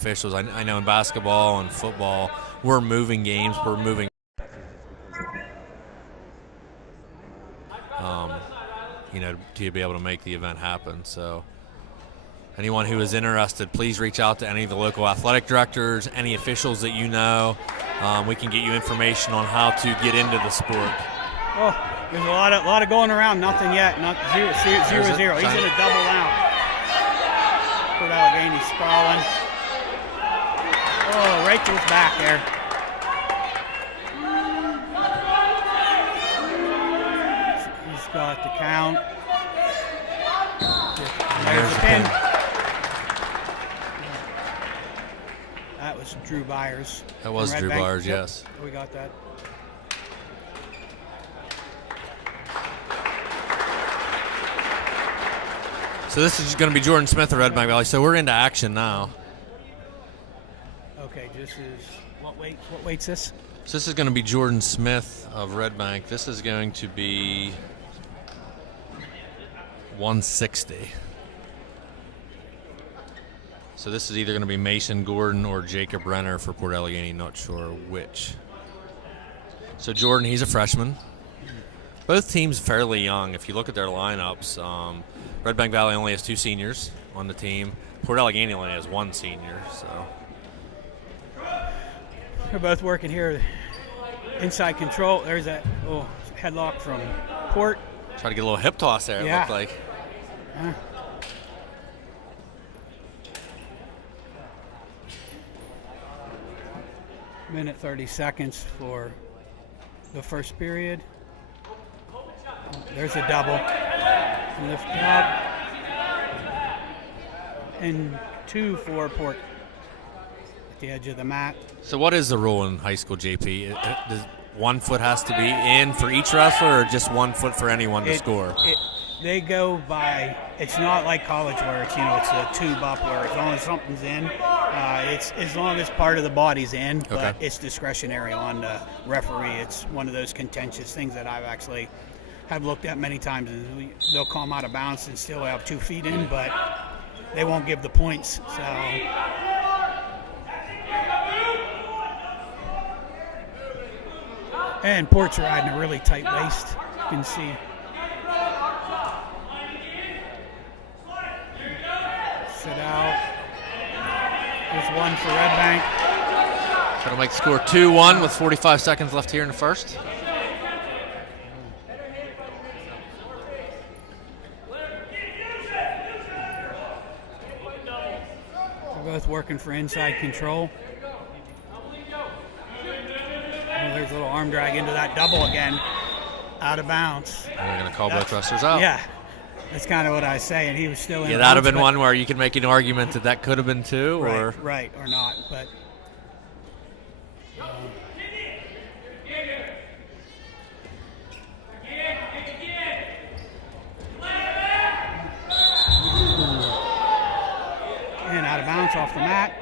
officials. I know in basketball and football, we're moving games. We're moving. To be able to make the event happen. So anyone who is interested, please reach out to any of the local athletic directors, any officials that you know. We can get you information on how to get into the sport. Oh, there's a lot of going around. Nothing yet. Not 0-0. He's in a double out. Port Allegheny sprawling. Oh, right to his back there. He's got the count. There's the pin. That was Drew Byers. That was Drew Byers, yes. We got that. So this is going to be Jordan Smith of Redbank Valley. So we're into action now. Okay, this is what weight's this? So this is going to be Jordan Smith of Redbank. This is going to be 160. So this is either going to be Mason Gordon or Jacob Renner for Port Allegheny. Not sure which. So Jordan, he's a freshman. Both teams fairly young. If you look at their lineups, Redbank Valley only has 2 seniors on the team. Port Allegheny only has 1 senior. So they're both working here. Inside control. There's that headlock from Port. Try to get a little hip toss there. Yeah. It looked like. Minute 30 seconds for the first period. There's a double. Lift up. And 2 for Port at the edge of the mat. So what is the rule in high school, JP? Does 1 foot has to be in for each wrestler, or just 1 foot for anyone to score? They go by, it's not like college where it's, it's a tube up where as long as something's in, it's as long as part of the body's in, but it's discretionary on the referee. It's one of those contentious things that I've actually have looked at many times. And they'll call them out of bounds and still have 2 feet in, but they won't give the points. So. And Port's riding a really tight waist, you can see. Sit out. There's 1 for Redbank. That'll make the score 2-1 with 45 seconds left here in the first. They're both working for inside control. There's a little arm drag into that double again. Out of bounds. And we're going to call both wrestlers out. Yeah. That's kind of what I was saying. He was still in. Yeah, that would have been one where you could make an argument that could have been 2, or right or not. But and out of bounds off the mat.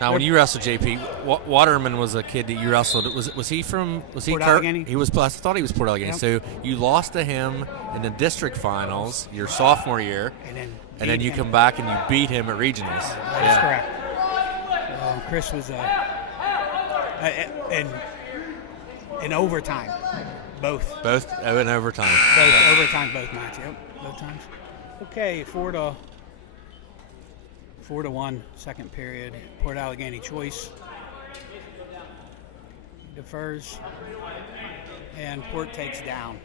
Now, when you wrestled, JP, Waterman was a kid that you wrestled. Was he Port Allegheny? He was. I thought he was Port Allegheny. Yep. So you lost to him in the district finals your sophomore year, and then you come back and you beat him at regionals. That's correct. Chris was in overtime, both in overtime. Overtime, both nights. Yep, both times. Okay, 4-1, second period. Port Allegheny choice. Defers. And Port takes down.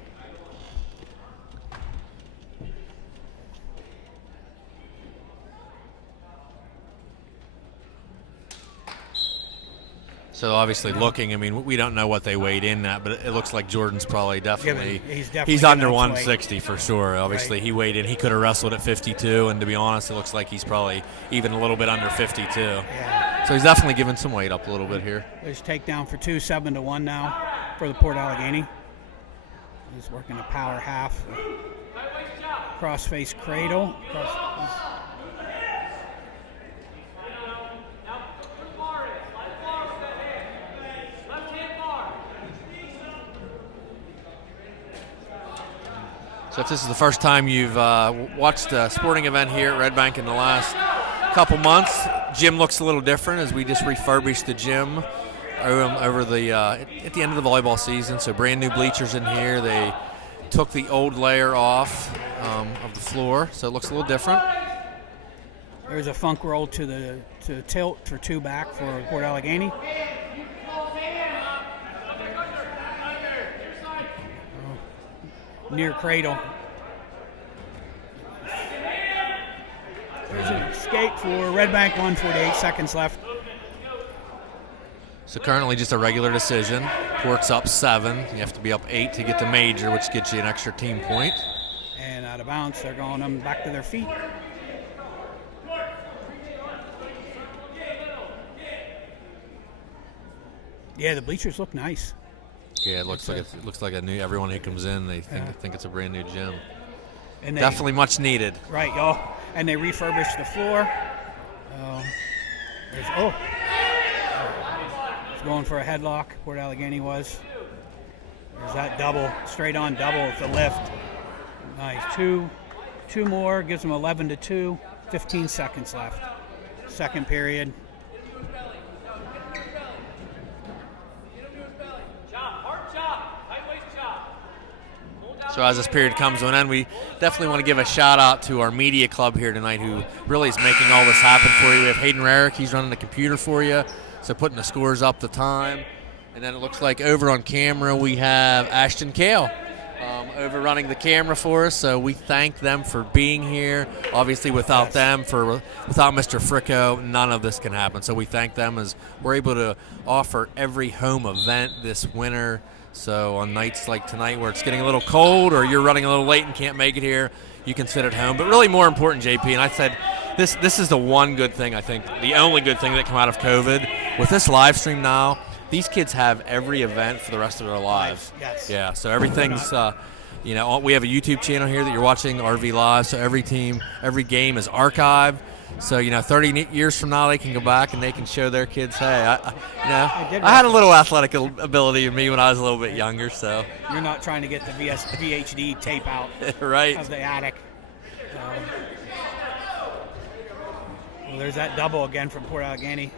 So obviously looking, I mean, we don't know what they weighed in at, but it looks like Jordan's probably definitely he's under 160 for sure. Obviously he weighed in. He could have wrestled at 52, and to be honest, it looks like he's probably even a little bit under 52. Yeah. So he's definitely giving some weight up a little bit here. There's takedown for 2, 7-1 now for the Port Allegheny. He's working a power half. Cross-face cradle. So if this is the first time you've watched a sporting event here at Redbank in the last couple months. Gym looks a little different as we just refurbished the gym over the at the end of the volleyball season. So brand new bleachers in here. They took the old layer off of the floor, so it looks a little different. There's a funk roll to tilt for 2 back for Port Allegheny. Near cradle. There's an escape for Redbank, 1:48 seconds left. So currently just a regular decision. Port's up 7. You have to be up 8 to get the major, which gets you an extra team point. And out of bounds, they're going them back to their feet. Yeah, the bleachers look nice. Yeah, it looks like a new. Everyone who comes in, they think it's a brand new gym. And they, definitely much needed. Right, y'all. And they refurbished the floor. It's going for a headlock. Port Allegheny was. There's that double, straight on double with the lift. Nice. Two more gives them 11-2. 15 seconds left. Second period. So as this period comes to an end, we definitely want to give a shout out to our media club here tonight who really is making all this happen for you. We have Hayden Rarick, he's running the computer for you, so putting the scores up the time. And then it looks like over on camera we have Ashton Kale over running the camera for us, so we thank them for being here. Obviously without them, without Mr. Fricko, none of this can happen. So we thank them as we're able to offer every home event this winter. So on nights like tonight where it's getting a little cold or you're running a little late and can't make it here, you can sit at home. But really more important, JP, and I said this is the one good thing, I think, the only good thing that came out of COVID. With this live stream now, these kids have every event for the rest of their lives. Yes. Yeah, so everything's, we have a YouTube channel here that you're watching, RV Live, so every game is archived. So, 30 years from now, they can go back and they can show their kids, hey, I had a little athletic ability in me when I was a little bit younger, so. You're not trying to get the VHD tape out right. of the attic. Well, there's that double again from Port Allegheny.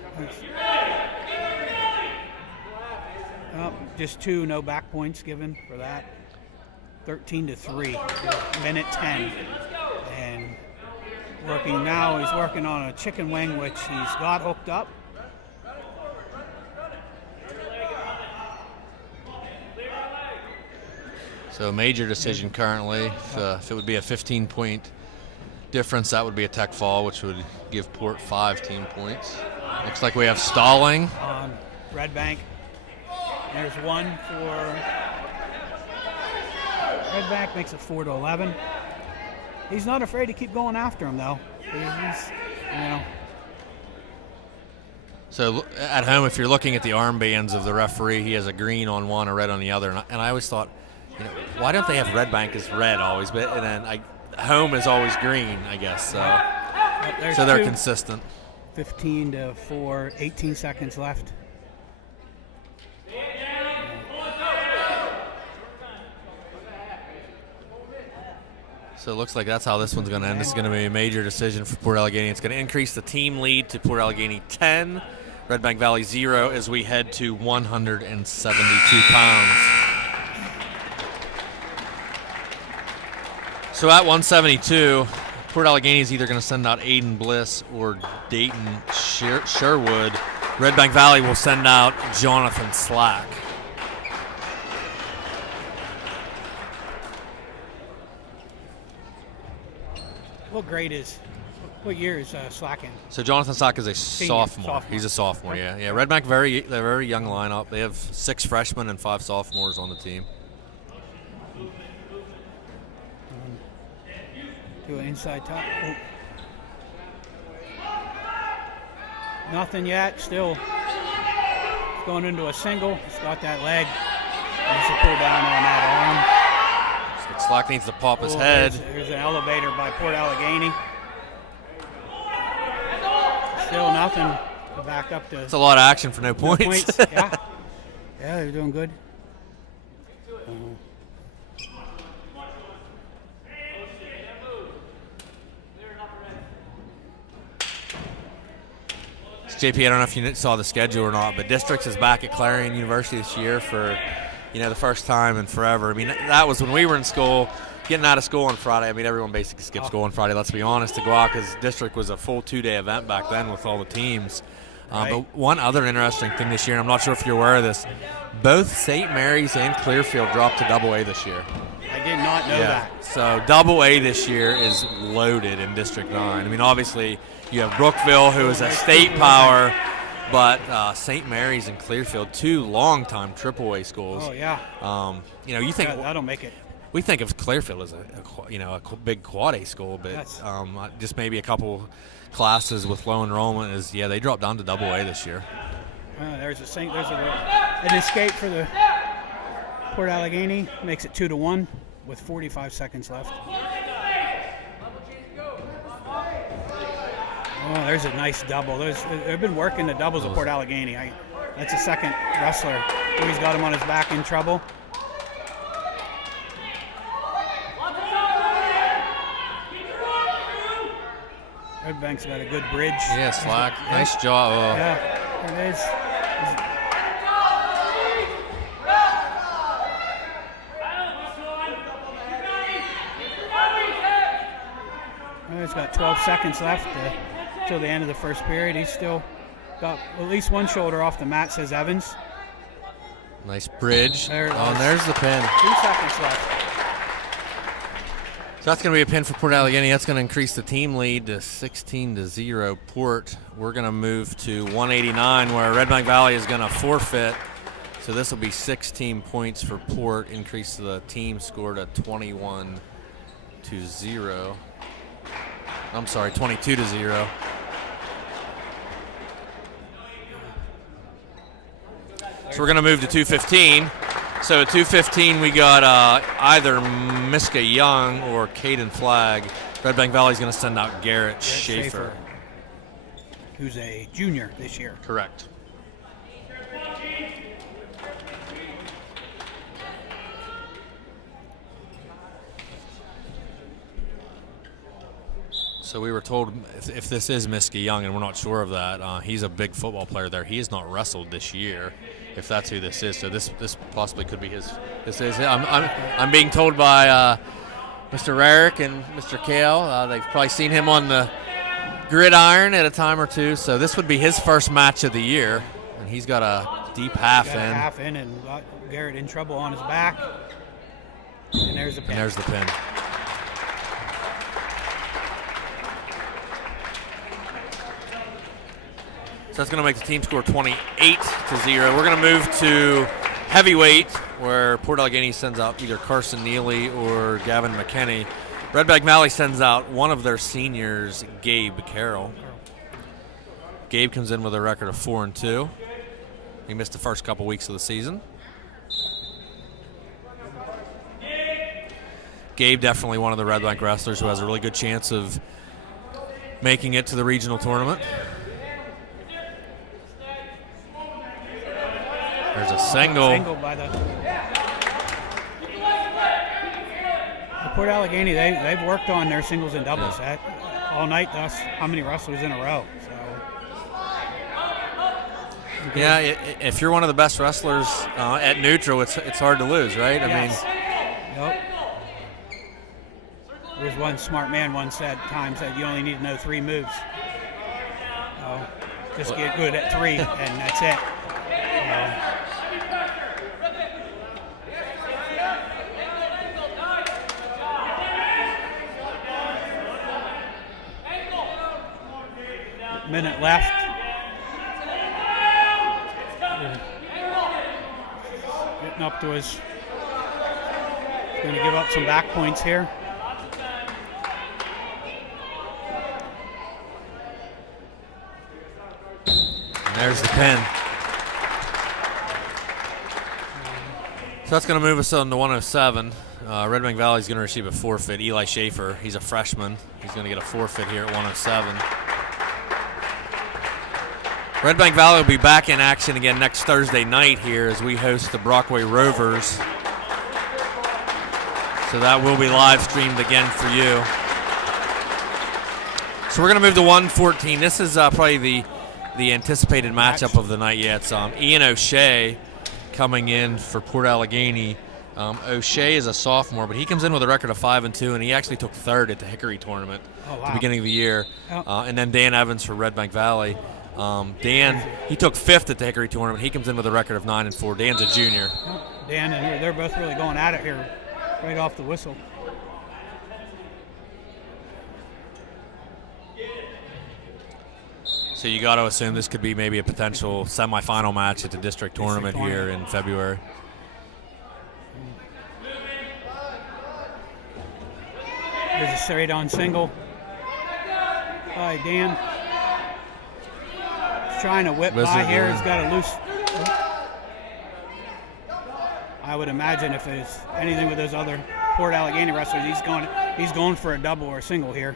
Just 2, no back points given for that. 13-3, minute 10. And he's working on a chicken wing, which he's got hooked up. So a major decision currently. If it would be a 15-point difference, that would be a tech fall, which would give Port 5 team points. Looks like we have stalling. On Redbank. There's one for Redbank, makes it 4-11. He's not afraid to keep going after him, though. So at home, if you're looking at the armbands of the referee, he has a green on one, a red on the other. And I always thought, why don't they have Redbank as red always? But and then home is always green, I guess. So they're consistent. 15-4, 18 seconds left. So it looks like that's how this one's going to end. This is going to be a major decision for Port Allegheny. It's going to increase the team lead to Port Allegheny 10, Redbank Valley 0 as we head to 172 pounds. So at 172, Port Allegheny is either going to send out Aiden Bliss or Dayton Sherwood. Redbank Valley will send out Jonathan Slack. What year is Slack in? So Jonathan Slack is a sophomore. He's a sophomore, yeah. Redbank, they're a very young lineup. They have 6 freshmen and 5 sophomores on the team. To an inside top. Oh. Nothing yet. Still going into a single. He's got that leg. Needs to pull down on that arm. Slack needs to pop his head. There's an elevator by Port Allegheny. Still nothing to back up to. It's a lot of action for no points. Yeah, they're doing good. JP, I don't know if you saw the schedule or not, but Districts is back at Clarion University this year for, the first time in forever. I mean, that was when we were in school, getting out of school on Friday. I mean, everyone basically skipped school on Friday, let's be honest, to go out because District was a full 2-day event back then with all the teams. Right. But one other interesting thing this year, and I'm not sure if you're aware of this, both St. Mary's and Clearfield dropped to AA this year. I did not know that. So AA this year is loaded in District 9. I mean, obviously, you have Brookville, who is a state power, but St. Mary's and Clearfield, 2 long-time AAA schools. Oh, yeah. You think that'll make it. we think of Clearfield as a big quad A school, but Yes. just maybe a couple classes with low enrollment is they dropped down to AA this year. There's an escape for the Port Allegheny, makes it 2-1 with 45 seconds left. Oh, there's a nice double. They've been working the doubles at Port Allegheny. That's a second wrestler. He's got him on his back in trouble. Redbank's got a good bridge. Yeah, slack. Nice job. Oh. Yeah, there it is. He's got 12 seconds left till the end of the first period. He's still got at least one shoulder off the mat, says Evans. Nice bridge. There's the pin. 2 seconds left. So that's going to be a pin for Port Allegheny. That's going to increase the team lead to 16-0 Port. We're going to move to 189 where Redbank Valley is going to forfeit. So this will be 16 points for Port, increase the team score to 22-0. So we're going to move to 215. So at 215, we got either Miska Young or Caden Flagg. Redbank Valley's going to send out Garrett Schaefer, who's a junior this year. Correct. So we were told if this is Miska Young, and we're not sure of that, he's a big football player there. He has not wrestled this year, if that's who this is. So this possibly could be his. This is. I'm being told by Mr. Rarick and Mr. Kale. They've probably seen him on the gridiron at a time or two. So this would be his first match of the year, and he's got a deep half in. Half in, and got Garrett in trouble on his back. And there's the pin. So that's going to make the team score 28-0. We're going to move to heavyweight, where Port Allegheny sends out either Carson Neely or Gavin McKenney. Redbank Valley sends out one of their seniors, Gabe Carroll. Gabe comes in with a record of 4-2. He missed the first couple weeks of the season. Gabe, definitely one of the Redbank wrestlers who has a really good chance of making it to the regional tournament. There's a single. By the Port Allegheny, they've worked on their singles and doubles all night. That's how many wrestlers in a row. So. Yeah, if you're one of the best wrestlers at neutral, it's hard to lose, right? Yes. Yep. There's one smart man once said you only need to know 3 moves. Just get good at 3, and that's it. Minute left. Getting up to his. Going to give up some back points here. And there's the pin. So that's going to move us on to 107. Redbank Valley is going to receive a forfeit. Eli Schaefer, he's a freshman. He's going to get a forfeit here at 107. Redbank Valley will be back in action again next Thursday night here as we host the Brockway Rovers. So that will be live streamed again for you. So we're going to move to 114. This is probably the anticipated matchup of the night. Yeah, it's Ian O'Shea coming in for Port Allegheny. O'Shea is a sophomore, but he comes in with a record of 5-2, and he actually took third at the Hickory tournament at the beginning of the year. And then Dan Evans for Redbank Valley. Dan, he took fifth at the Hickory tournament. He comes in with a record of 9-4. Dan's a junior. Dan and they're both really going at it here right off the whistle. So you got to assume this could be maybe a potential semifinal match at the district tournament here in February. There's a straight-on single by Dan. He's trying to whip by here. He's got a loose. I would imagine if it's anything with those other Port Allegheny wrestlers, he's going for a double or a single here.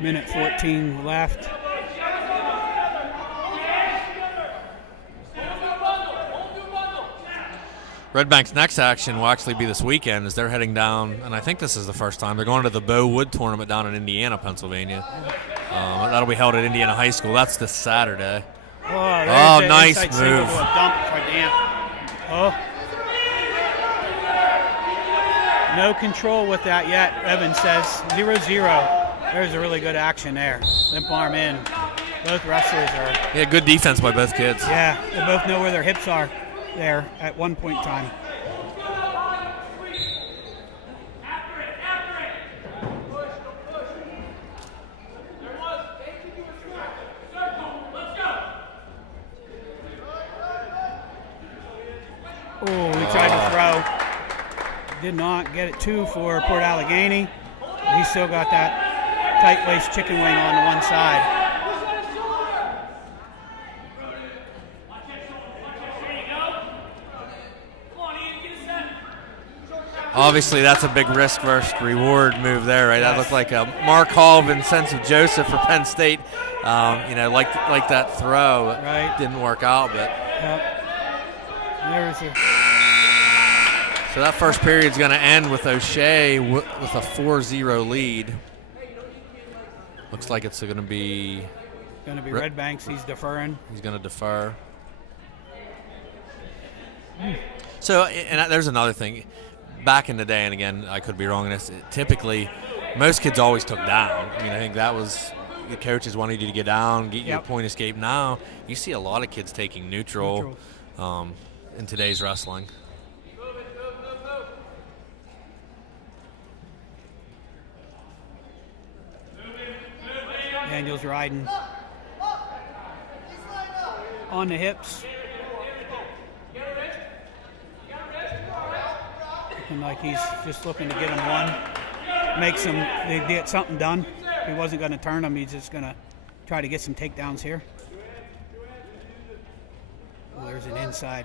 Minute 14 left. Redbank's next action will actually be this weekend as they're heading down, and I think this is the first time. They're going to the Bow Wood tournament down in Indiana, Pennsylvania. That'll be held at Indiana High School. That's this Saturday. Oh, nice move. No control with that yet, Evans says. 0-0. There's a really good action there. Limp arm in. Both wrestlers are. Yeah, good defense by both kids. Yeah, they both know where their hips are there at one point in time. Oh, he tried to throw. Did not get it to for Port Allegheny. He's still got that tight waist chicken wing on the one side. Obviously, that's a big risk versus reward move there, right? That looked like a Mark Hall, Vincenzo Joseph for Penn State. Like that throw. Right. Didn't work out, but. There's a. So that first period's going to end with O'Shea with a 4-0 lead. Looks like it's going to be. Redbanks. He's deferring. He's going to defer. So, and there's another thing. Back in the day, and again, I could be wrong in this, typically, most kids always took down. I mean, I think that was the coaches wanted you to get down, get your point escape. Now, you see a lot of kids taking neutral. In today's wrestling. Daniel's riding on the hips. Looking like he's just looking to get him one. They get something done. He wasn't going to turn him. He's just going to try to get some takedowns here. Oh, there's an inside.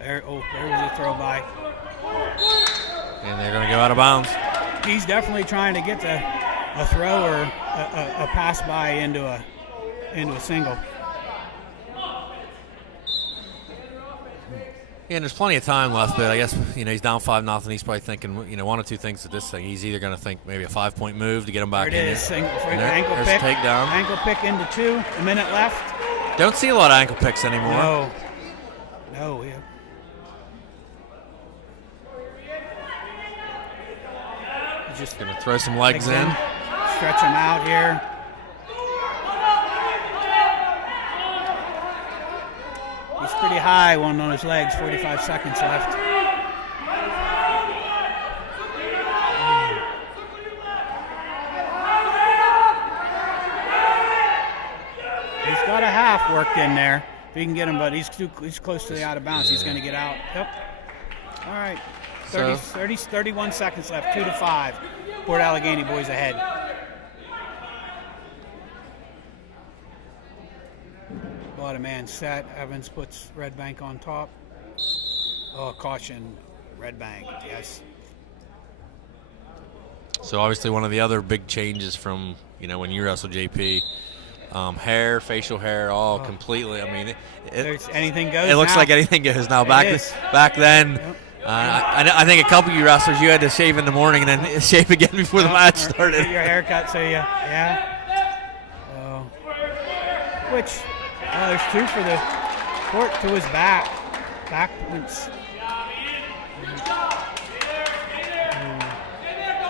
There was a throw by. And they're going to go out of bounds. He's definitely trying to get a throw or a pass by into a single. Yeah, and there's plenty of time left, but I guess he's down 5-0. He's probably thinking one or two things at this thing. He's either going to think maybe a 5-point move to get him back in. There it is. Ankle pick. Takedown. Ankle pick into 2. A minute left. Don't see a lot of ankle picks anymore. No. Yeah. Just going to throw some legs in. Stretch him out here. He's pretty high on his legs. 45 seconds left. He's got a half worked in there. If he can get him, but he's close to the out of bounds. He's going to get out. Yep. All right. 31 seconds left, 2-5. Port Allegheny boys ahead. Bottom man set. Evans puts Redbank on top. Oh, caution. Redbank, yes. So obviously one of the other big changes from, when you wrestled JP, hair, facial hair, all completely. I mean, anything goes. It looks like anything goes now. Back then, Yep. I think a couple of you wrestlers, you had to shave in the morning and then shave again before the match started. Get your haircut, so yeah. Which, there's 2 for the court to his back. Back points.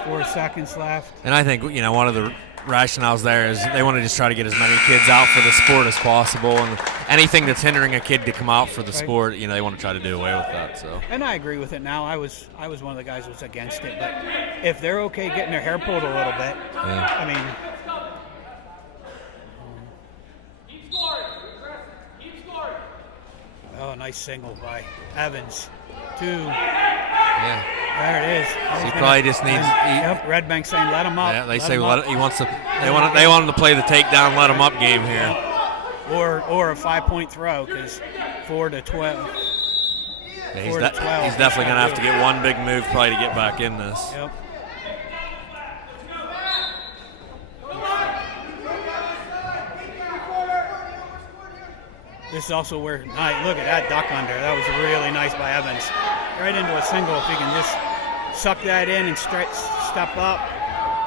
4 seconds left. And I think, one of the rationales there is they want to just try to get as many kids out for the sport as possible. And anything that's hindering a kid to come out for the sport, they want to try to do away with that. So. And I agree with it now. I was one of the guys who was against it. But if they're okay getting their hair pulled a little bit, I mean. Oh, nice single by Evans. 2. Yeah. There it is. He probably just needs. Redbank saying let him up. Yeah, they say he wants to. They want him to play the takedown, let him up game here. Or a 5-point throw because 4 to 12. Yeah, he's definitely going to have to get one big move probably to get back in this. Yep. This is also where, look at that duck under. That was really nice by Evans. Right into a single. If he can just suck that in and step up.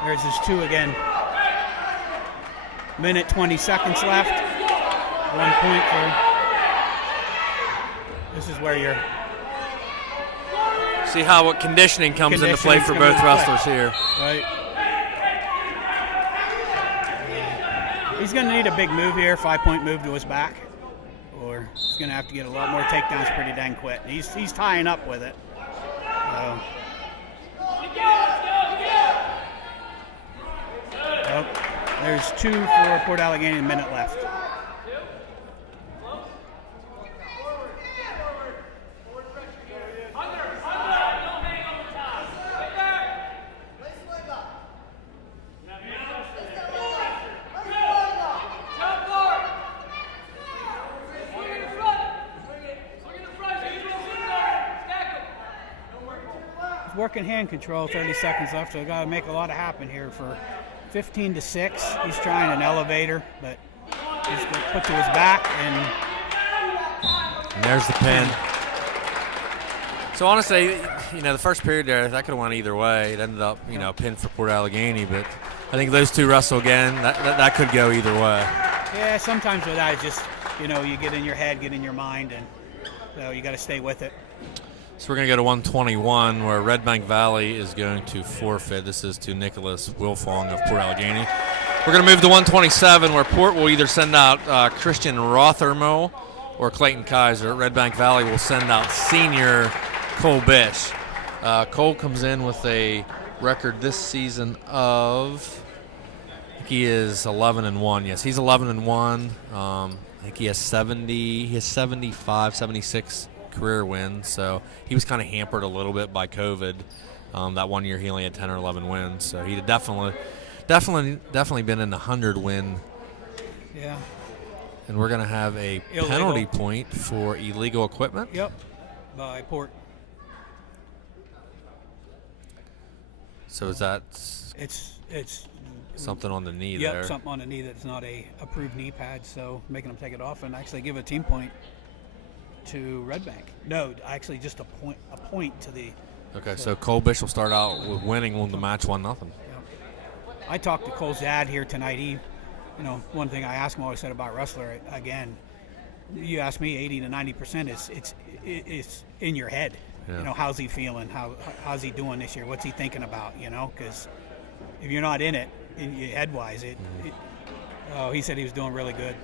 There's his 2 again. Minute 20 seconds left. 1 point for. This is where you're. See how what conditioning comes into play for both wrestlers here. Right. He's going to need a big move here. 5-point move to his back. Or he's going to have to get a lot more takedowns pretty dang quick. He's tying up with it. There's 2 for Port Allegheny, a minute left. Working hand control, 30 seconds left, so I got to make a lot of happen here for 15 to 6. He's trying an elevator, but he's going to put to his back, and there's the pin. So honestly, the first period there, that could have went either way. It ended up, a pin for Port Allegheny, but I think those 2 wrestle again. That could go either way. Yeah, sometimes with that, it's just, you get in your head, get in your mind, and you got to stay with it. So we're going to go to 121, where Redbank Valley is going to forfeit. This is to Nicholas Wilfong of Port Allegheny. We're going to move to 127, where Port will either send out Christian Rothermo or Clayton Kaiser. Redbank Valley will send out senior Cole Bish. Cole comes in with a record this season of, I think he is 11-1. Yes, he's 11-1. I think he has 75, 76 career wins, so he was kind of hampered a little bit by COVID. That 1 year he only had 10 or 11 wins, so he'd definitely been in the 100 win. Yeah. And we're going to have a penalty point for illegal equipment. Yep, by Port. So is that? It's something on the knee there. Yep, something on the knee that's not a approved knee pad, so making them take it off and actually give a team point to Redbank. No, actually just a point to the. Okay, so Cole Bish will start out with winning when the match 1-0. Yeah. I talked to Cole's dad here tonight. He, one thing I asked him always said about wrestler, again, you ask me, 80 to 90% it's in your head. Yeah. How's he feeling? How's he doing this year? What's he thinking about? Because if you're not in it, head-wise, he said he was doing really good.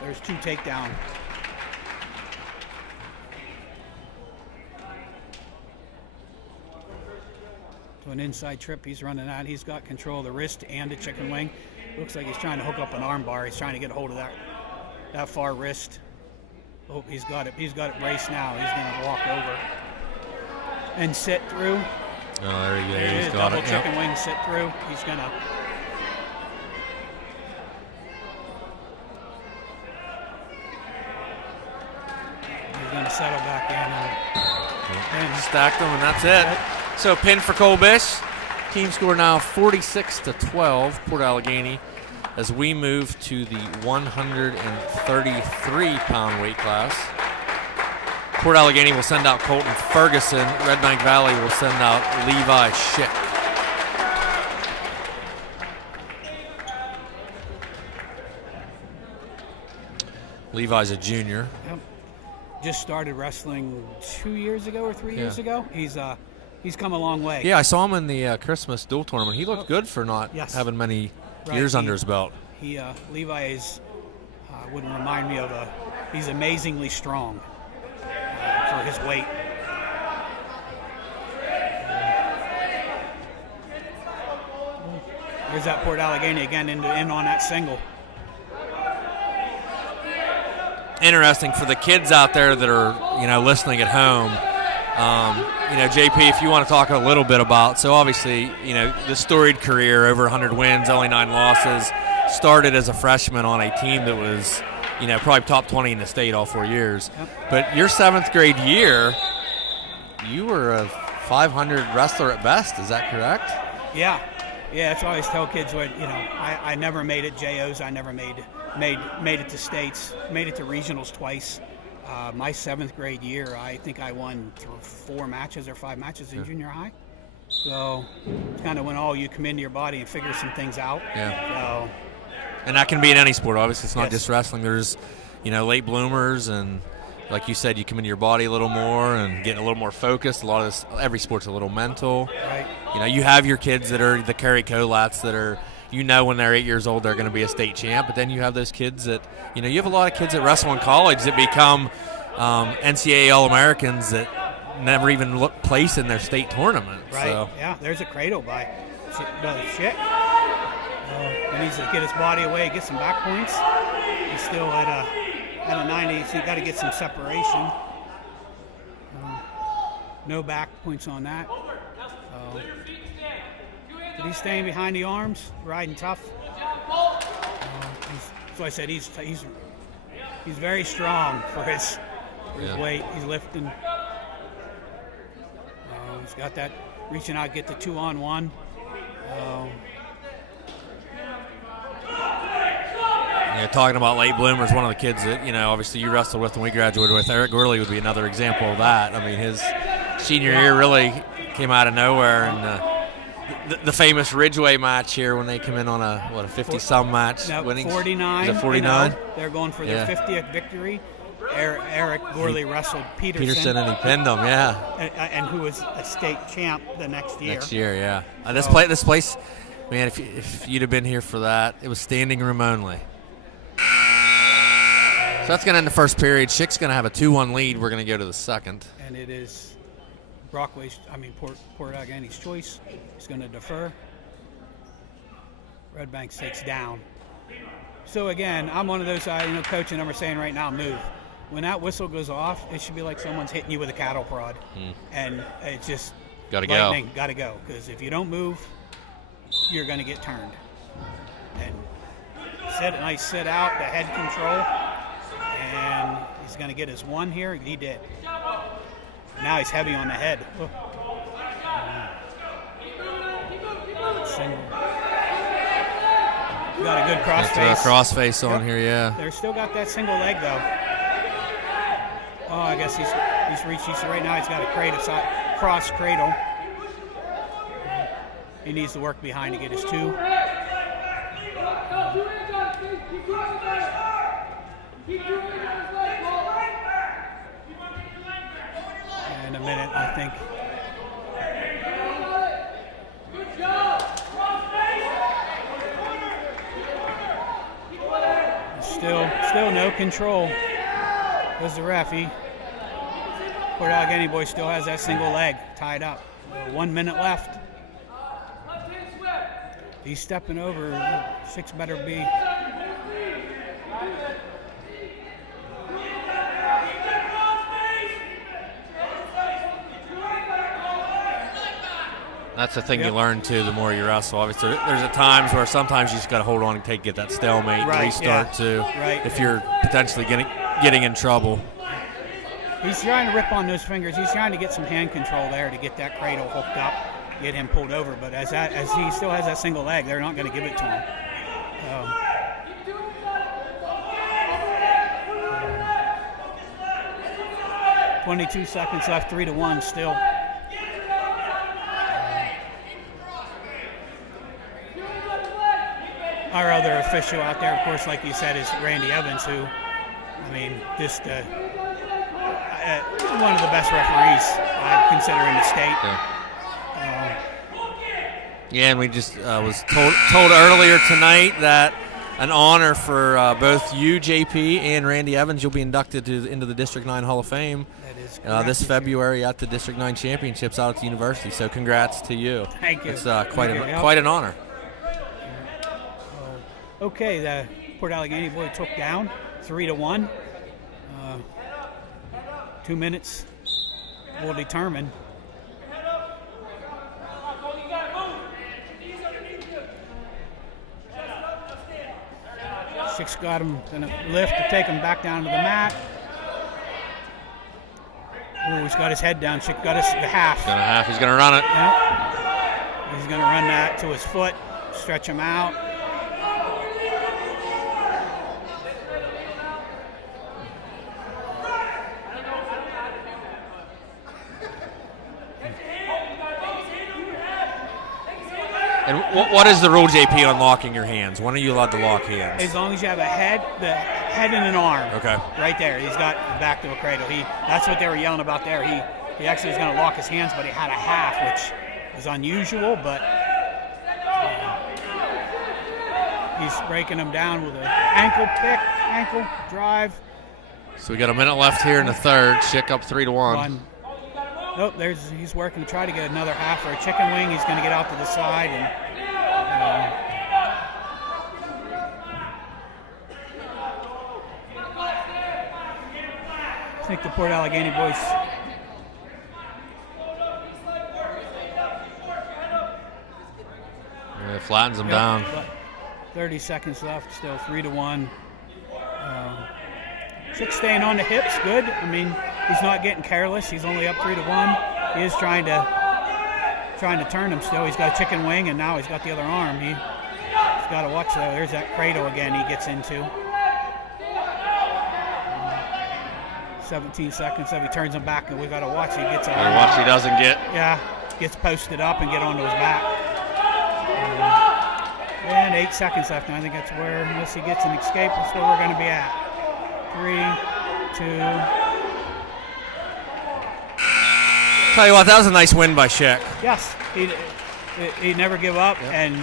There's 2 takedown. To an inside trip, he's running out. He's got control of the wrist and the chicken wing. Looks like he's trying to hook up an arm bar. He's trying to get a hold of that far wrist. Oh, he's got it. He's got it braced now. He's going to walk over and sit through. Oh, there he goes. He's got double chicken wing sit through. He's going to. He's going to settle back in and stack them, and that's it. So pin for Cole Bish. Team score now 46-12, Port Allegheny, as we move to the 133-pound weight class. Port Allegheny will send out Colton Ferguson. Redbank Valley will send out Levi Schick. Levi's a junior. Yep. Just started wrestling 2 years ago or 3 years ago. He's come a long way. Yeah, I saw him in the Christmas dual tournament. He looked good for not having many years under his belt. Levi is would remind me of he's amazingly strong for his weight. There's that Port Allegheny again in on that single. Interesting for the kids out there that are listening at home. JP, if you want to talk a little bit about, so obviously the storied career, over 100 wins, only 9 losses, started as a freshman on a team that was probably top 20 in the state all 4 years. Yep. But your 7th grade year, you were a 500 wrestler at best. Is that correct? Yeah, that's what I always tell kids. I never made it JOs. I never made it to states. Made it to regionals twice. My 7th grade year, I think I won 4 matches or 5 matches in junior high. So it's kind of when you come into your body and figure some things out. Yeah. And that can be in any sport. Obviously, it's not just wrestling. There's, late bloomers, and like you said, you come into your body a little more and get a little more focused. A lot of this, every sport's a little mental. Right. You have your kids that are the Kerry Colats that are, when they're 8 years old, they're going to be a state champ. But then you have those kids that, you have a lot of kids that wrestle in college that become NCAA All-Americans that never even look place in their state tournament. Right. So. Yeah. There's a cradle by Schick. He needs to get his body away, get some back points. He's still at a 90, so you got to get some separation. No back points on that. But he's staying behind the arms, riding tough. So I said he's very strong for his weight. He's lifting. He's got that reaching out, get the 2-on-1. Talking about late bloomers, one of the kids that, obviously you wrestled with and we graduated with, Eric Gorley would be another example of that. I mean, his senior year really came out of nowhere, and the famous Ridgeway match here when they come in on a 50-some match. No, winning 49. Is it 49? They're going for their 50th victory. Eric Gorley wrestled Peterson, and he pinned him, and who was a state champ the next year. This place, man, if you'd have been here for that, it was standing room only. So that's going to end the first period. Schick's going to have a 2-1 lead. We're going to go to the second. And it is Port Allegheny's choice. He's going to defer. Redbank takes down. So again, I'm one of those, coach, and I'm saying right now, move. When that whistle goes off, it should be like someone's hitting you with a cattle prod. And it's just got to go. Because if you don't move, you're going to get turned. And sit out, the head control. And he's going to get his 1 here. He did. Now he's heavy on the head. Single. Got a good crossface. Crossface on here, yeah. They're still got that single leg though. Oh, I guess he's reached. Right now he's got a cross cradle. He needs to work behind to get his 2. In a minute, I think. Still no control. There's the ref. Port Allegheny boy still has that single leg tied up. 1 minute left. He's stepping over. Six better be. That's the thing you learn too. The more you wrestle, obviously, there's at times where sometimes you just got to hold on and get that stalemate, and restart too. Right. If you're potentially getting in trouble. He's trying to rip on those fingers. He's trying to get some hand control there to get that cradle hooked up get him pulled over. But as he still has that single leg, they're not going to give it to him. 22 seconds left, 3-1 still. Our other official out there, of course, like you said, is Randy Evans, who, I mean, just one of the best referees I consider in the state. Yeah, and we just was told earlier tonight that an honor for both you, JP, and Randy Evans. You'll be inducted into the District 9 Hall of Fame this February at the District 9 Championships out at the university. So congrats to you. Thank you. It's quite an honor. Okay, the Port Allegheny boy took down 3-1. 2 minutes will determine. Schick's got him, gonna lift to take him back down to the mat. Oh, he's got his head down. Schick got the half. He's got a half. He's gonna run it. Yep. He's gonna run that to his foot, stretch him out. And what is the rule, JP, on locking your hands? When are you allowed to lock hands? As long as you have the head and an arm. Okay. Right there. He's got the back to a cradle. That's what they were yelling about there. He actually was going to lock his hands, but he had a half, which was unusual, but he's breaking them down with an ankle drive. So we got a minute left here in the third. Schick up 3-1. Nope, he's working to try to get another half for a chicken wing. He's going to get out to the side. And I think the Port Allegheny boys. Yeah, flattens them down. 30 seconds left, still 3-1. Schick's staying on the hips, good. I mean, he's not getting careless. He's only up 3-1. He is trying to turn him still. He's got a chicken wing, and now he's got the other arm. He's got to watch, though. There's that cradle again he gets into. 17 seconds left. He turns him back, and we got to watch. He gets a watch he doesn't get. Yeah, gets posted up and get onto his back. And 8 seconds left. And I think that's where, unless he gets an escape, that's where we're going to be at. 3, 2. Tell you what, that was a nice win by Schick. Yes, he never give up, and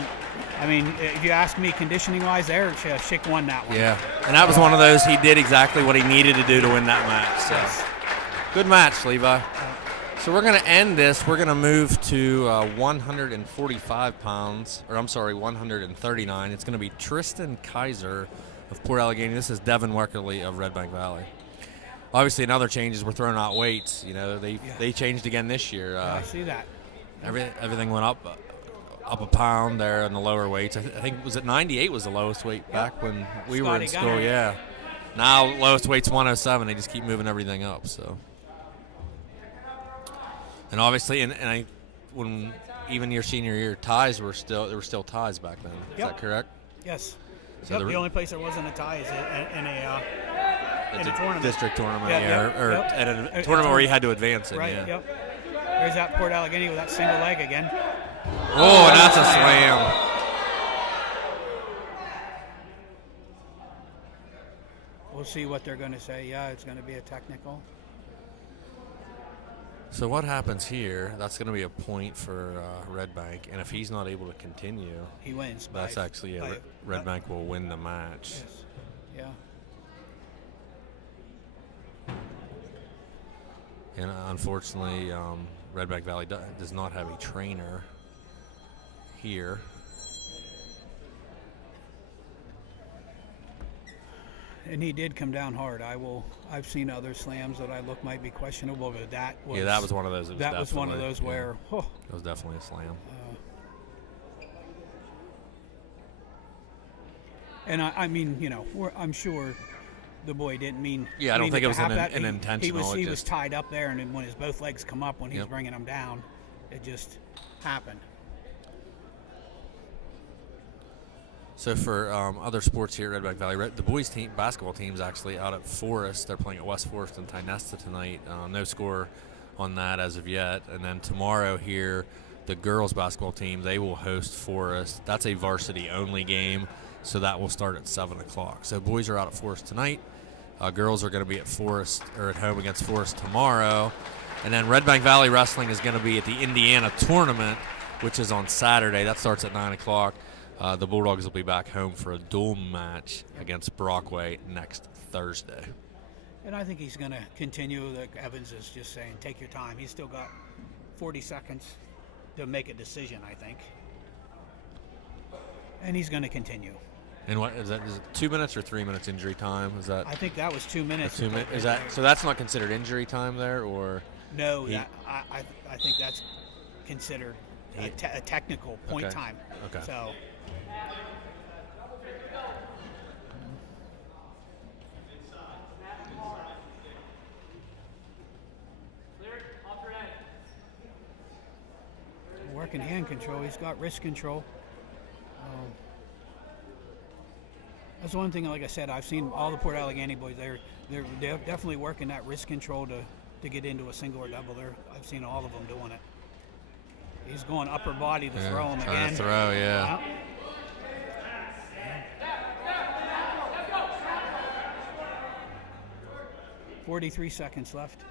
I mean, if you ask me conditioning-wise, Schick won that one. Yeah, and that was one of those. He did exactly what he needed to do to win that match. So. Yes. Good match, Levi. So we're going to end this. We're going to move to 145 pounds, or I'm sorry, 139. It's going to be Tristan Kaiser of Port Allegheny. This is Devin Weckerly of Redbank Valley. Obviously, in other changes, we're throwing out weights. You know, they changed again this year. I see that. Everything went up a pound there in the lower weights. I think was it 98 was the lowest weight back when we were in school. Yeah. Now lowest weight's 107. They just keep moving everything up. So. And obviously, when even your senior year, there were still ties back then. Is that correct? Yes. So the only place there wasn't a tie is in a tournament. District tournament, or at a tournament where you had to advance it. Right. Yeah. Yep. There's that Port Allegheny with that single leg again. Oh, and that's a slam. We'll see what they're going to say. Yeah, it's going to be a technical. So what happens here? That's going to be a point for Redbank, and if he's not able to continue, he wins. That's actually Redbank will win the match. Yes. Yeah. And unfortunately, Redbank Valley does not have a trainer here. And he did come down hard. I've seen other slams that I look might be questionable, but that was one of those. That was one of those where it was definitely a slam. And I mean, you know, I'm sure the boy didn't mean. Yeah, I don't think it was an intentional. He was tied up there, and when his both legs come up when he's bringing him down, it just happen. So for other sports here at Redbank Valley, the boys team basketball team's actually out at Forest. They're playing at West Forest and Tynesta tonight. No score on that as of yet. And then tomorrow here, the girls basketball team, they will host Forest. That's a varsity only game, so that will start at 7 o'clock. So boys are out at Forest tonight. Girls are going to be at Forest or at home against Forest tomorrow. And then Redbank Valley Wrestling is going to be at the Indiana tournament, which is on Saturday. That starts at 9 o'clock. The Bulldogs will be back home for a dual match against Brockway next Thursday. And I think he's going to continue, like Evans is just saying, take your time. He's still got 40 seconds to make a decision, I think. And he's going to continue. And what is that? Is it 2 minutes or 3 minutes injury time? Is that? I think that was 2 minutes. 2 minutes. Is that so? That's not considered injury time there, or? No, I think that's considered a technical point time. Okay. So. Working hand control. He's got wrist control. That's one thing. Like I said, I've seen all the Port Allegheny boys. They're definitely working that wrist control to get into a single or double. I've seen all of them doing it. He's going upper body to throw him trying again. To throw, yeah. 43 seconds left.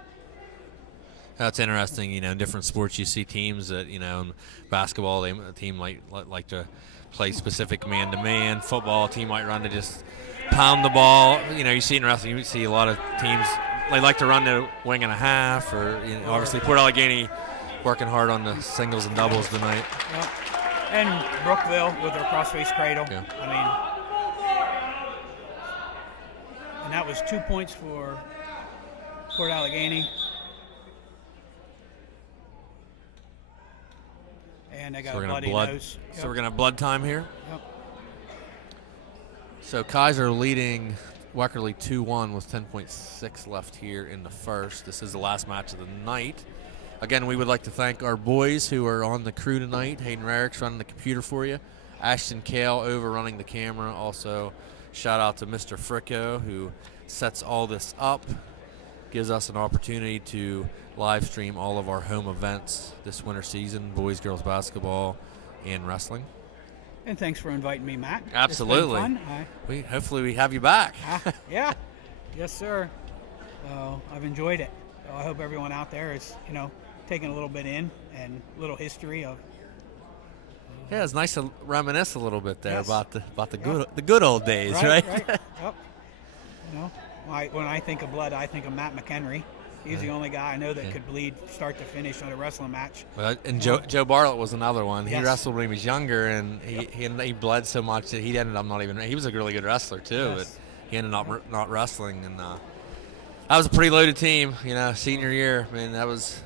That's interesting. In different sports you see teams that, in basketball, a team like to play specific man-to-man. Football, a team might run to just pound the ball. You see in wrestling, you see a lot of teams, they like to run to wing and a half, or obviously Port Allegheny working hard on the singles and doubles tonight. Yep. And Brookville with their cross-face cradle. Yeah. And that was 2 points for Port Allegheny. And they got a bloody nose. So we're going to have blood time here. Yep. So Kaiser leading Weckerly 2-1 with 10.6 left here in the first. This is the last match of the night. Again, we would like to thank our boys who are on the crew tonight. Hayden Rarick's running the computer for you. Ashton Kale overrunning the camera. Also, shout out to Mr. Fricko, who sets all this up, gives us an opportunity to live stream all of our home events this winter season, boys, girls basketball, and wrestling. And thanks for inviting me, Matt. Absolutely. It's been fun. Hopefully we have you back. Yeah. Yes, sir. I've enjoyed it. I hope everyone out there is, taking a little bit in and a alittle history of. Yeah, it's nice to reminisce a little bit there. Yes. about the good old days, right? Right. Yep. When I think of blood, I think of Matt McHenry. He's the only guy I know that could bleed start to finish on a wrestling match. Well, and Joe Bartlett was another one. He Yes. wrestled when he was younger, and he bled so much that he ended up not even. He was a really good wrestler too, Yes. but he ended up not wrestling. And that was a pretty loaded team. Senior year. That was.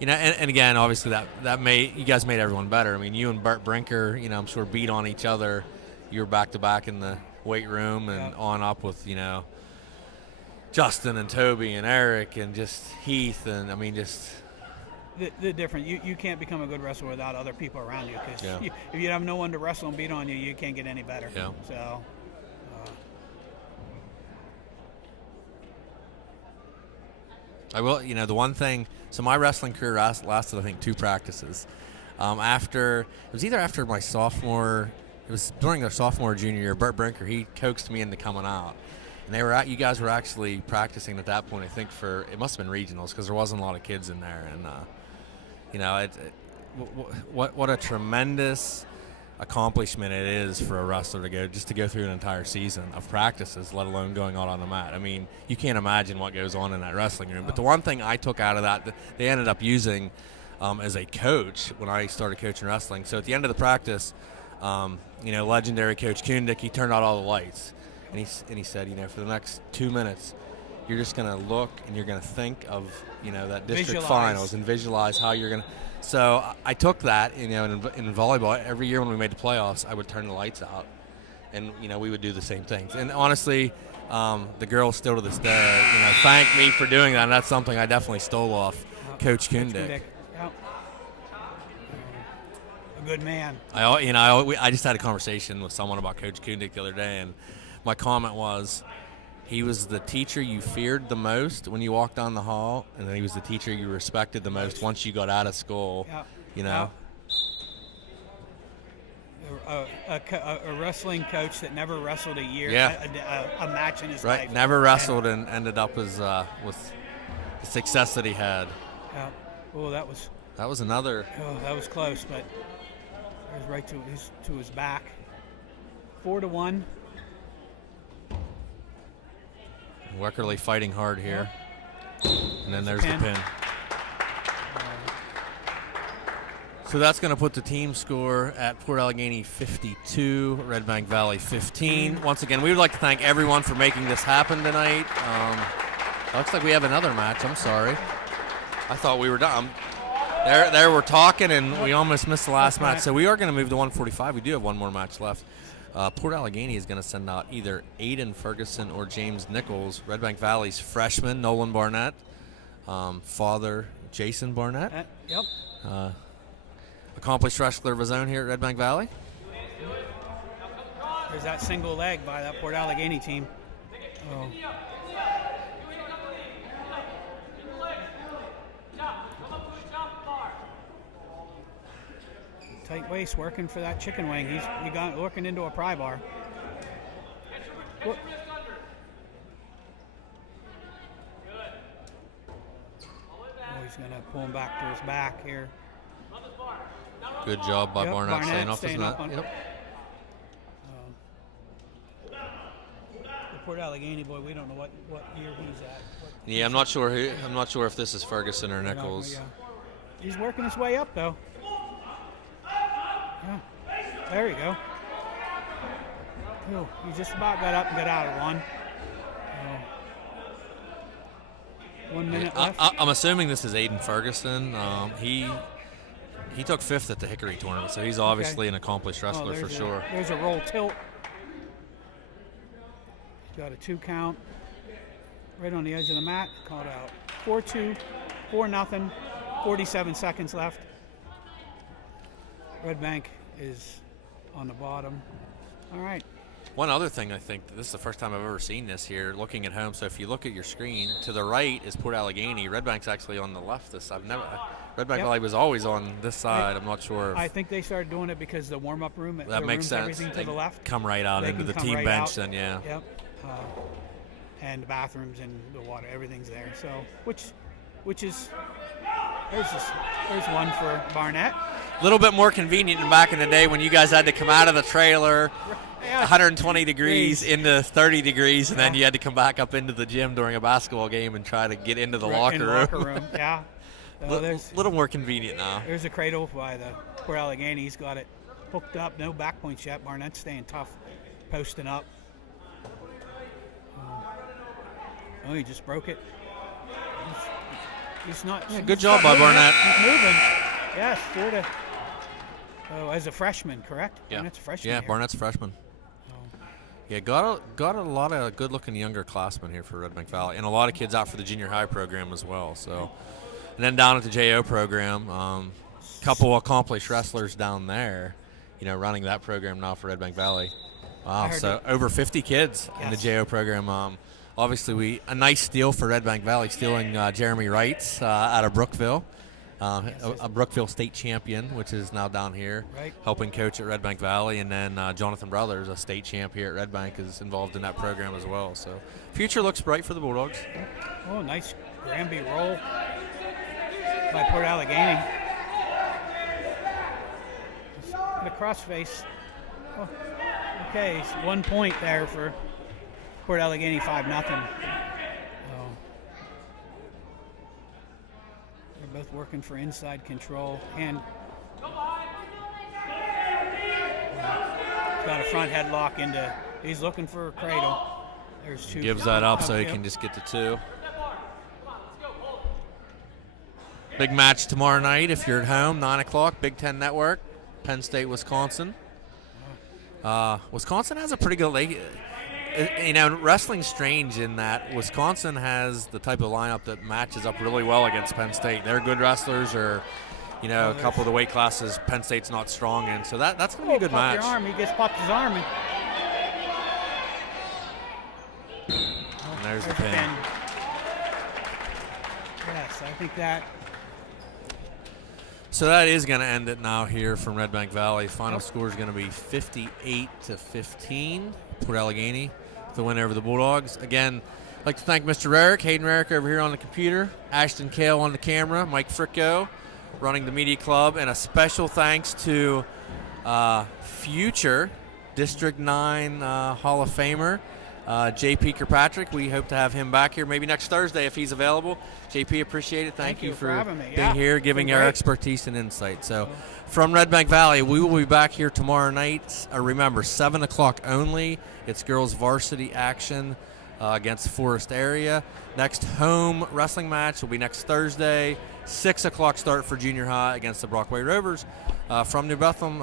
And again, obviously that made you guys made everyone better. You and Bert Brinker, I'm sure beat on each other. You were back to back in the weight room and on up with Justin and Toby and Eric and just Heath and just the different. You can't become a good wrestler without other people around you, because if you have no one to wrestle and beat on you, you can't get any better. Yeah. So. I will, the one thing, so my wrestling career lasted, I think, 2 practices. It was either after my sophomore, it was during their sophomore or junior year, Bert Brinker, he coaxed me into coming out. And you guys were actually practicing at that point, I think, it must have been regionals, because there wasn't a lot of kids in there. And, what a tremendous accomplishment it is for a wrestler to go through an entire season of practices, let alone going out on the mat. You can't imagine what goes on in that wrestling room. But the one thing I took out of that they ended up using as a coach when I started coaching wrestling. So at the end of the practice, legendary Coach Kundick, he turned out all the lights, and he said, for the next 2 minutes, you're just going to look and you're going to think of that district finals and visualize how you're going to. So I took that, in volleyball, every year when we made the playoffs, I would turn the lights out, and, we would do the same things. And honestly, the girls still to this day, thank me for doing that, and that's something I definitely stole off Coach Kundick. A good man. I just had a conversation with someone about Coach Kundick the other day, and my comment was, he was the teacher you feared the most when you walked down the hall, and then he was the teacher you respected the most once you got out of school. Yep. You know. Yep. A wrestling coach that never wrestled a year, a match in his life. Right, never wrestled and ended up as with the success that he had. Yeah. Oh, that was another. Oh, that was close, but it was right to his back. 4-1. Weckerly fighting hard here. And then there's the pin. So that's going to put the team score at Port Allegheny 52, Redbank Valley 15. Once again, we would like to thank everyone for making this happen tonight. Looks like we have another match. I'm sorry. I thought we were done. There we're talking, and we almost missed the last match. So we are going to move to 145. We do have one more match left. Port Allegheny is going to send out either Aiden Ferguson or James Nichols. Redbank Valley's freshman, Nolan Barnett. Father, Jason Barnett. Yep. Accomplished wrestler of his own here at Redbank Valley. There's that single leg by that Port Allegheny team. Oh. Tight waist, working for that chicken wing. He got working into a pry bar. What? Oh, he's going to pull him back to his back here. Good job by Barnett staying off his net. Yep. The Port Allegheny boy, we don't know what year he's at. Yeah, I'm not sure. I'm not sure if this is Ferguson or Nichols. Yeah. He's working his way up though. Yeah. There you go. Oh, he just about got up and got out of one. 1 minute left. I'm assuming this is Aiden Ferguson. He took 5th at the Hickory tournament, so he's obviously an accomplished wrestler for sure. There's a roll tilt. He's got a 2 count. Right on the edge of the mat. Called out. 4-2, 4-0. 47 seconds left. Redbank is on the bottom. All right. One other thing, I think, this is the first time I've ever seen this here, looking at home. So if you look at your screen, to the right is Port Allegheny. Redbank's actually on the left. Redbank Valley was always on this side. I'm not sure. I think they started doing it because the warm-up room. That makes sense. Everything to the left. Come right out into the team bench, then yeah. Yep. And the bathrooms and the water, everything's there. So which is there's one for Barnett. A little bit more convenient than back in the day when you guys had to come out of the trailer 120 degrees into 30 degrees, and then you had to come back up into the gym during a basketball game and try to get into the locker room. Yeah. A little more convenient now. There's a cradle by the Port Allegheny. He's got it hooked up. No back points yet. Barnett's staying tough, posting up. Oh, he just broke it. He's not. Yeah, good job by Barnett. He's moving. Yes, 4-0. Oh, as a freshman, correct? Yeah. Barnett's a freshman. Yeah, Barnett's a freshman. Yeah, got a lot of good-looking younger classmen here for Redbank Valley, and a lot of kids out for the junior high program as well. So, and then down at the JO program, couple accomplished wrestlers down there, running that program now for Redbank Valley. Wow, so over 50 kids in the JO program. Obviously, a nice steal for Redbank Valley, stealing Jeremy Wrights out of Brookville. A Brookville state champion, which is now down here, helping coach at Redbank Valley, and then Jonathan Brothers, a state champ here at Redbank, is involved in that program as well. So, future looks bright for the Bulldogs. Oh, nice Granby roll by Port Allegheny. The crossface. Oh, okay, 1 point there for Port Allegheny, 5-0. Both working for inside control, and got a front headlock into. He's looking for a cradle. There's 2. Gives that up so he can just get to 2. Big match tomorrow night if you're at home, 9 o'clock, Big Ten Network, Penn State, Wisconsin. Wisconsin has a pretty good wrestling's strange in that Wisconsin has the type of lineup that matches up really well against Penn State. Their good wrestlers are, a couple of the weight classes Penn State's not strong in. So that's going to be a good match. Your arm. He just popped his arm. And there's the pin. Yes, I think that. So that is going to end it now here from Redbank Valley. Final score is going to be 58-15. Port Allegheny, the winner over the Bulldogs. Again, I'd like to thank Mr. Rarick, Hayden Rarick over here on the computer, Ashton Kale on the camera, Mike Fricko running the media club, and a special thanks to future District 9 Hall of Famer, JP Kirkpatrick. We hope to have him back here maybe next Thursday if he's available. JP, appreciate it. Thank you for having me. being here, giving our expertise and insight. So from Redbank Valley, we will be back here tomorrow night. Remember, 7 o'clock only. It's girls varsity action against Forest Area. Next home wrestling match will be next Thursday. 6 o'clock start for junior high against the Brockway Rovers. From New Bethlehem,